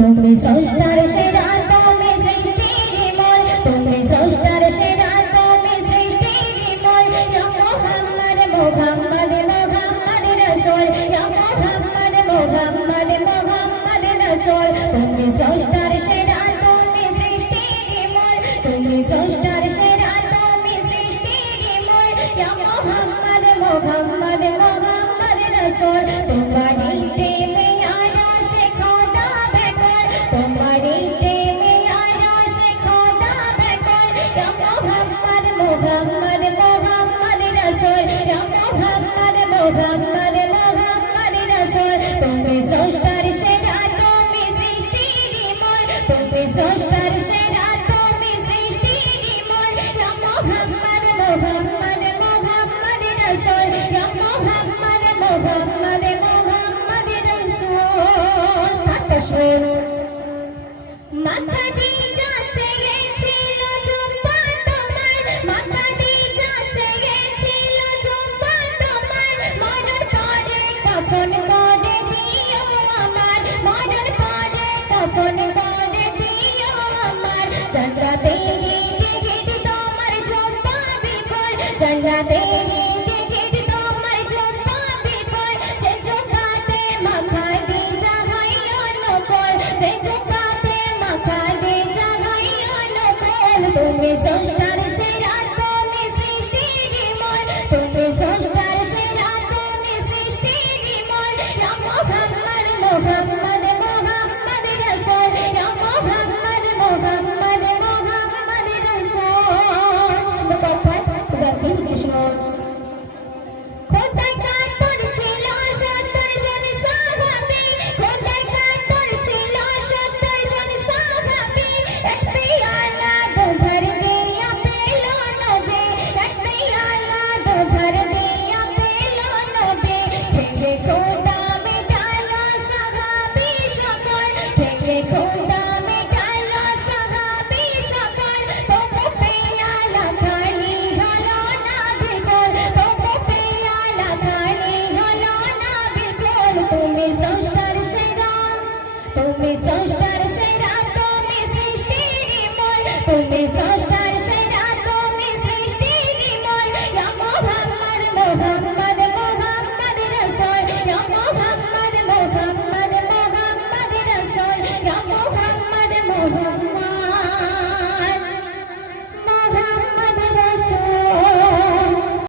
তুমি সষ্টার সেরা, তুমি সৃষ্টির মূল তুমি সষ্টার সেরা, তুমি সৃষ্টির মূল ইয়া মুহাম্মদ মুহাম্মদ মুহাম্মদ রাসূল। ইয়া মুহাম্মদ মুহাম্মদ মুহাম্মদ রাসূল। তুমি সষ্টার সেরা, তুমি সৃষ্টির মূল তুমি সষ্টার সেরা, তুমি সৃষ্টির মূল ইয়া মুহাম্মদ মুহাম্মদ মুহাম্মদ রাসূল। মুহাম্মদ মুহাম্মদ রাসূল তুমি সষ্টার সেরা তুমি সৃষ্টির মূল তুমি সষ্টার সেরা পরে কফন করে দিও আমার মরার পরে কফন করে দিও আমার চন্দ্রা তেরি গিট তোমার জুম্পা বিকল চন্দ্রা তেরি গিট তোমার জুম্পা বিকল যে জুম্পাতে মাথা দি যাহাই অনুকল যে জুম্পাতে মাথা দি যাহাই অনুকল তুমি সষ্টার তুমি সষ্টার সেরা তুমি সষ্টার মূল তুমি সষ্টার